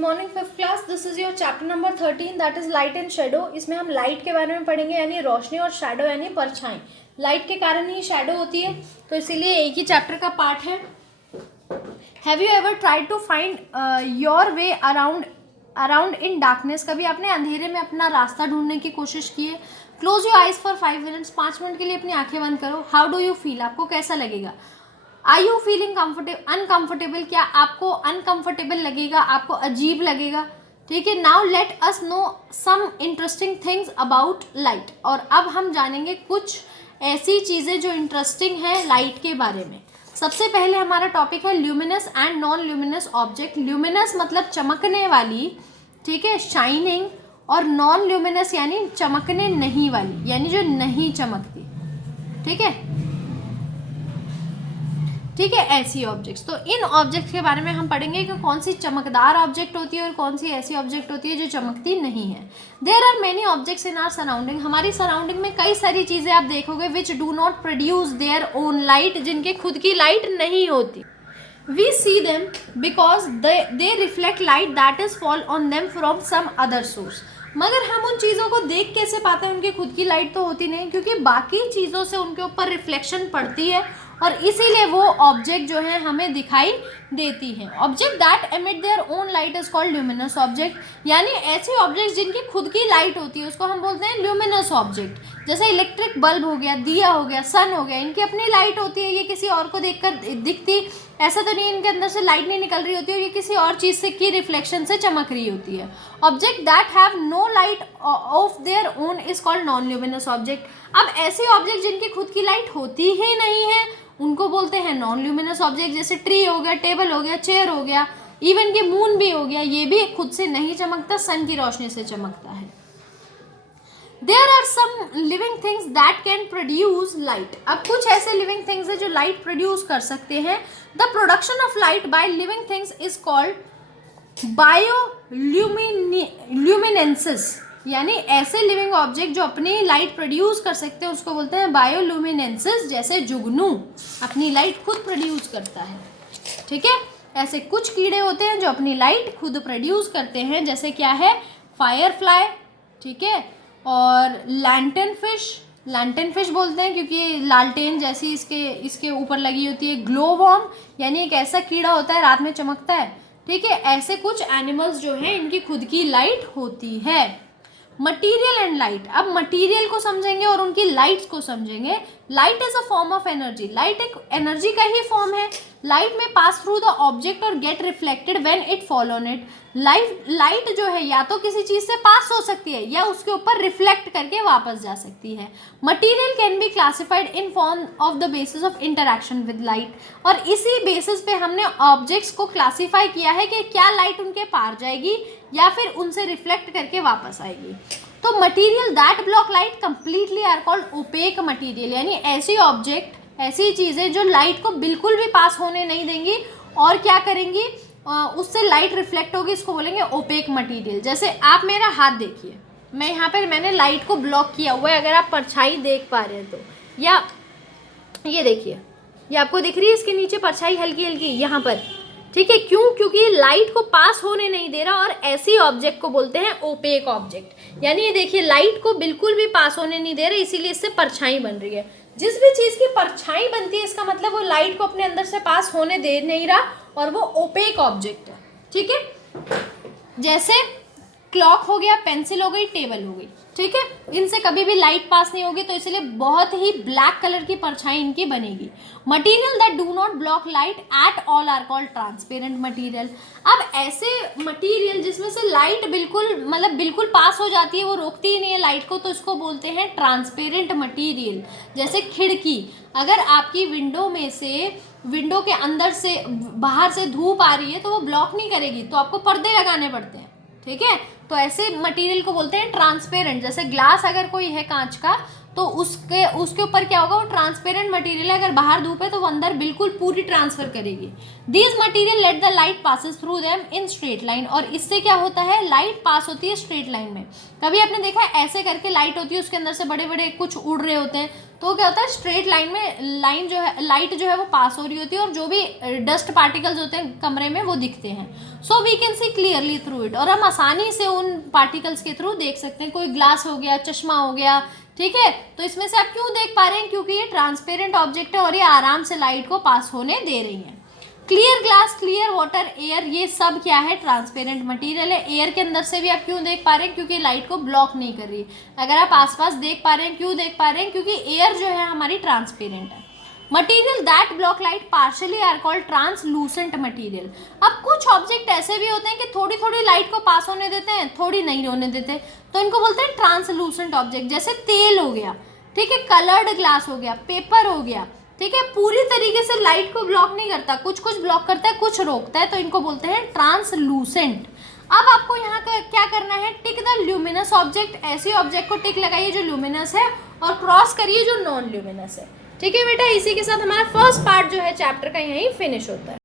Morning fifth class. This is your chapter number 13 that is light and shadow. इसमें हम light के बारे में पढ़ेंगे यानी रोशनी और शेडो यानी परछाई। लाइट के कारण ही शेडो होती है, तो इसीलिए एक ही चैप्टर का पार्ट है। Have you ever tried to find your way around in darkness? कभी आपने अंधेरे में अपना रास्ता ढूंढने की कोशिश की है? Close your eyes for 5 minutes. 5 minute के लिए अपनी आंखें बंद करो। How do you feel? आपको कैसा लगेगा? Are you feeling uncomfortable? क्या आपको अनकंफर्टेबल लगेगा, आपको अजीब लगेगा? ठीक है। Now let us know some interesting things about light. और अब हम जानेंगे कुछ ऐसी चीज़ें जो इंटरेस्टिंग है लाइट के बारे में। सबसे पहले हमारा टॉपिक है luminous and non luminous object. Luminous मतलब चमकने वाली, ठीक है, शाइनिंग, और नॉन ल्यूमिनस यानी चमकने नहीं वाली, यानी जो नहीं चमकती। ठीक है, ठीक है, ऐसी ऑब्जेक्ट्स। तो इन ऑब्जेक्ट्स के बारे में हम पढ़ेंगे कि कौन सी चमकदार ऑब्जेक्ट होती है और कौन सी ऐसी ऑब्जेक्ट होती है जो चमकती नहीं है। There are many objects in our surrounding. हमारी सराउंडिंग में कई सारी चीज़ें आप देखोगे which do not produce their own light, जिनके खुद की लाइट नहीं होती। We see them because they reflect light that is fall on them from some other source. मगर हम उन चीज़ों को देख कैसे पाते हैं? उनकी खुद की लाइट तो होती नहीं, क्योंकि बाकी चीज़ों से उनके ऊपर रिफ्लेक्शन पड़ती है और इसीलिए वो ऑब्जेक्ट जो है हमें दिखाई देती हैं। Object that emit there own light is called luminous object. यानी ऐसे ऑब्जेक्ट जिनकी खुद की लाइट होती है उसको हम बोलते हैं ल्यूमिनस ऑब्जेक्ट। जैसे इलेक्ट्रिक बल्ब हो गया, दिया हो गया, सन हो गया, इनकी अपनी लाइट होती है, ये किसी और को देखकर दिखती, ऐसा तो नहीं इनके अंदर से लाइट नहीं निकल रही होती, और ये किसी और चीज़ से की रिफ्लेक्शन से चमक रही होती है। Object that have no light of their own is called non luminous object. अब ऐसे ऑब्जेक्ट जिनकी खुद की लाइट होती ही नहीं है उनको बोलते हैं नॉन ल्यूमिनस ऑब्जेक्ट। जैसे ट्री हो गया, टेबल हो गया, चेयर हो गया, इवन कि मून भी हो गया, ये भी खुद से नहीं चमकता, सन की रोशनी से चमकता है। There are some living things that can produce light. अब कुछ ऐसे लिविंग थिंग्स है जो लाइट प्रोड्यूस कर सकते हैं। The production of light by living things is called bioluminescence. यानी ऐसे लिविंग ऑब्जेक्ट जो अपनी लाइट प्रोड्यूस कर सकते हैं उसको बोलते हैं बायोल्यूमिनेंसेस। जैसे जुगनू अपनी लाइट खुद प्रोड्यूस करता है। ठीक है, ऐसे कुछ कीड़े होते हैं जो अपनी लाइट खुद प्रोड्यूस करते हैं, जैसे क्या है, फायर फ्लाई, ठीक है, और लैंटर्न फिश बोलते हैं क्योंकि लालटेन जैसी इसके ऊपर लगी होती है। ग्लो वॉर्म यानी एक ऐसा कीड़ा होता है रात में चमकता है। ठीक है, ऐसे कुछ एनिमल्स जो हैं इनकी खुद की लाइट होती है। Material and light. अब मटीरियल को समझेंगे और उनकी लाइट्स को समझेंगे। Light is a form of energy. Light एक एनर्जी का ही फॉर्म है। लाइट में पास थ्रू द ऑब्जेक्ट और gate reflected when it fall on it. Light जो है या तो किसी चीज से पास हो सकती है या उसके ऊपर रिफ्लेक्ट करके वापस जा सकती है। Material can be classified in form of the basis of interaction with light. और इसी बेसिस पे हमने ऑब्जेक्ट्स को क्लासीफाई किया है कि क्या लाइट उनके पार जाएगी या फिर उनसे रिफ्लेक्ट करके वापस आएगी। तो material that block light completely are called opaque material. यानी ऐसी ऑब्जेक्ट, ऐसी चीज़ें जो लाइट को बिल्कुल भी पास होने नहीं देंगी और क्या करेंगी, उससे लाइट रिफ्लेक्ट होगी, इसको बोलेंगे ओपेक मटीरियल। जैसे आप मेरा हाथ देखिए, मैं यहाँ पर मैंने लाइट को ब्लॉक किया हुआ है, अगर आप परछाई देख पा रहे हैं तो, या ये देखिए, ये आपको दिख रही है, इसके नीचे परछाई हल्की हल्की यहाँ पर। ठीक है, क्यों? क्योंकि लाइट को पास होने नहीं दे रहा, और ऐसी ऑब्जेक्ट को बोलते हैं ओपेक ऑब्जेक्ट। यानी ये देखिए, लाइट को बिल्कुल भी पास होने नहीं दे रहा, इसीलिए इससे परछाई बन रही है। जिस भी चीज़ की परछाई बनती है इसका मतलब वो लाइट को अपने अंदर से पास होने दे नहीं रहा और वो ओपेक ऑब्जेक्ट है। ठीक है, जैसे क्लॉक हो गया, पेंसिल हो गई, टेबल हो गई, ठीक है, इनसे कभी भी लाइट पास नहीं होगी, तो इसलिए बहुत ही ब्लैक कलर की परछाई इनकी बनेगी। Material that do not block light at all are called transparent material. अब ऐसे मटीरियल जिसमें से लाइट बिल्कुल पास हो जाती है, वो रोकती ही नहीं है लाइट को, तो इसको बोलते हैं ट्रांसपेरेंट मटीरियल। जैसे खिड़की, अगर आपकी विंडो के अंदर से बाहर से धूप आ रही है तो वो ब्लॉक नहीं करेगी, तो आपको पर्दे लगाने पड़ते हैं। ठीक है, तो ऐसे मटेरियल को बोलते हैं ट्रांसपेरेंट। जैसे ग्लास अगर कोई है कांच का, तो उसके ऊपर क्या होगा, वो ट्रांसपेरेंट मटेरियल है, अगर बाहर धूप है तो वो अंदर बिल्कुल पूरी ट्रांसफर करेगी। These material let the light passes through them in straight line. और इससे क्या होता है, लाइट पास होती है स्ट्रेट लाइन में। कभी आपने देखा है ऐसे करके लाइट होती है, उसके अंदर से बड़े बड़े कुछ उड़ रहे होते हैं, तो क्या होता है, स्ट्रेट लाइन में लाइन जो है, लाइट जो है वो पास हो रही होती है और जो भी डस्ट पार्टिकल्स होते हैं कमरे में वो दिखते हैं. So we can see clearly through it, और हम आसानी से उन पार्टिकल्स के थ्रू देख सकते हैं. कोई ग्लास हो गया, चश्मा हो गया, ठीक है, तो इसमें से आप क्यों देख पा रहे हैं, क्योंकि ये ट्रांसपेरेंट ऑब्जेक्ट है और ये आराम से लाइट को पास होने दे रही है. Clear glass, clear water, air, ये सब क्या है, ट्रांसपेरेंट मटेरियल है. एयर के अंदर से भी आप क्यों देख पा रहे हैं, क्योंकि लाइट को ब्लॉक नहीं कर रही. अगर आप आसपास देख पा रहे हैं, क्यों देख पा रहे हैं, क्योंकि एयर जो है हमारी ट्रांसपेरेंट है. Material that block light partially are called translucent material. अब कुछ ऑब्जेक्ट ऐसे भी होते हैं कि थोड़ी थोड़ी लाइट को पास होने देते हैं, थोड़ी नहीं होने देते, तो इनको बोलते हैं ट्रांसलूसेंट ऑब्जेक्ट. जैसे तेल हो गया, ठीक है, कलर्ड ग्लास हो गया, पेपर हो गया, ठीक है, पूरी तरीके से लाइट को ब्लॉक नहीं करता, कुछ कुछ ब्लॉक करता है, कुछ रोकता है, तो इनको बोलते हैं ट्रांसलूसेंट. अब आपको यहाँ का क्या करना है, टिक द ल्यूमिनस ऑब्जेक्ट. ऐसी ऑब्जेक्ट को टिक लगाइए जो ल्यूमिनस है और क्रॉस करिए जो नॉन ल्यूमिनस है. ठीक है बेटा, इसी के साथ हमारा फर्स्ट पार्ट जो है चैप्टर का यहीं फिनिश होता है.